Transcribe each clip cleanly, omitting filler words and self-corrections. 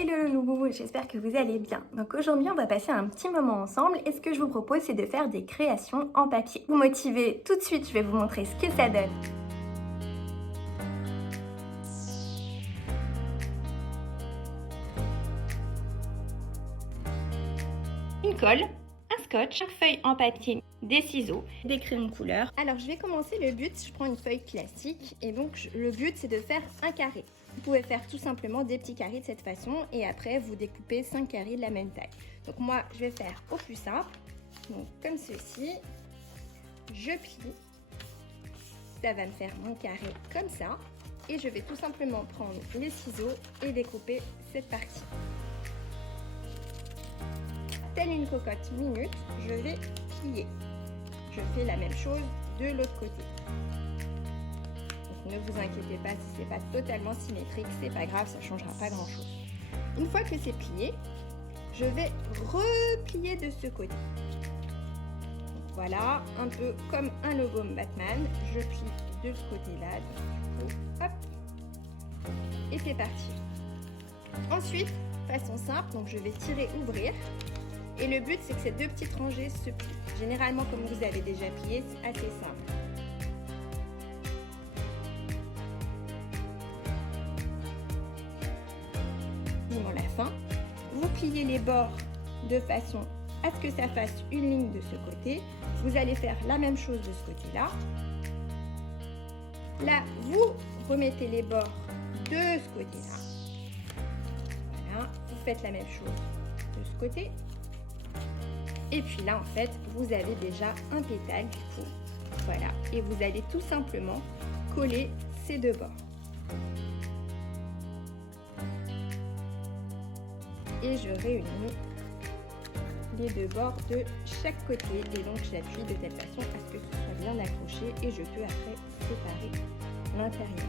Hello le loulou, j'espère que vous allez bien. Donc aujourd'hui on va passer un petit moment ensemble et ce que je vous propose c'est de faire des créations en papier. Vous motivez tout de suite, je vais vous montrer ce que ça donne. Une colle, un scotch, une feuille en papier, des ciseaux, des crayons couleur. Alors je vais commencer le but, je prends une feuille classique et donc le but c'est de faire un carré. Vous pouvez faire tout simplement des petits carrés de cette façon et après vous découpez 5 carrés de la même taille. Donc moi je vais faire au plus simple, donc comme ceci, je plie, ça va me faire mon carré comme ça et je vais tout simplement prendre les ciseaux et découper cette partie. Telle une cocotte minute, je vais plier. Je fais la même chose de l'autre côté. Donc ne vous inquiétez pas si c'est pas totalement symétrique, c'est pas grave, ça changera pas grand chose. Une fois que c'est plié, je vais replier de ce côté. Donc voilà, un peu comme un logo Batman, je plie de ce côté-là, du coup, hop, et c'est parti. Ensuite, façon simple, donc je vais tirer, ouvrir. Et le but, c'est que ces deux petites rangées se plient. Généralement, comme vous avez déjà plié, c'est assez simple. La fin, vous pliez les bords de façon à ce que ça fasse une ligne de ce côté. Vous allez faire la même chose de ce côté-là. Là, vous remettez les bords de ce côté-là. Voilà, vous faites la même chose de ce côté. Et puis là, en fait, vous avez déjà un pétale du coup. Voilà. Et vous allez tout simplement coller ces deux bords. Et je réunis les deux bords de chaque côté et donc j'appuie de telle façon à ce que ce soit bien accroché et je peux après séparer l'intérieur.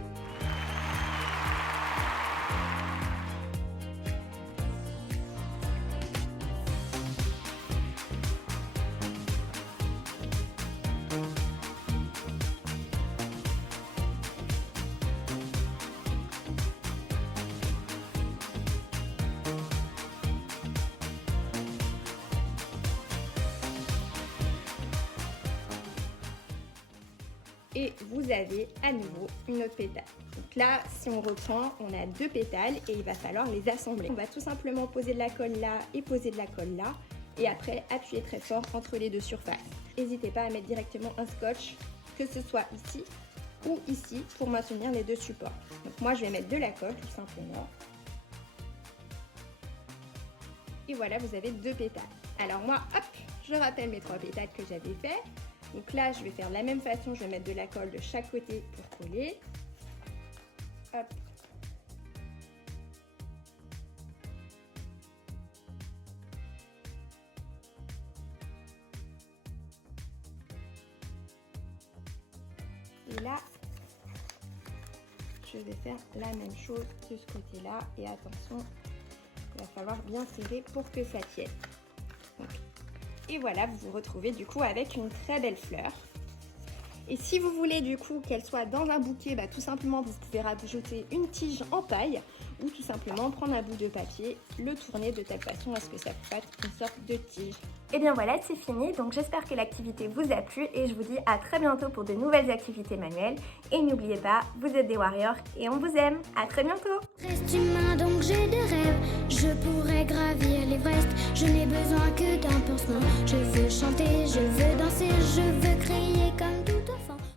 Et vous avez à nouveau une autre pétale. Donc là, si on reprend, on a deux pétales et il va falloir les assembler. On va tout simplement poser de la colle là et poser de la colle là. Et après, appuyer très fort entre les deux surfaces. N'hésitez pas à mettre directement un scotch, que ce soit ici ou ici, pour maintenir les deux supports. Donc moi, je vais mettre de la colle tout simplement. Et voilà, vous avez deux pétales. Alors moi, hop, je rappelle mes trois pétales que j'avais fait. Donc là, je vais faire de la même façon, je vais mettre de la colle de chaque côté pour coller. Hop. Et là, je vais faire la même chose de ce côté-là. Et attention, il va falloir bien serrer pour que ça tienne. Donc, et voilà, vous vous retrouvez du coup avec une très belle fleur. Et si vous voulez du coup qu'elle soit dans un bouquet, tout simplement vous pouvez rajouter une tige en paille ou tout simplement prendre un bout de papier, le tourner de telle façon à ce que ça fasse une sorte de tige. Et bien voilà, c'est fini. Donc j'espère que l'activité vous a plu et je vous dis à très bientôt pour de nouvelles activités manuelles. Et n'oubliez pas, vous êtes des warriors et on vous aime. À très bientôt. Reste humain donc j'ai des rêves, je pourrais gravir l'Everest, je n'ai besoin que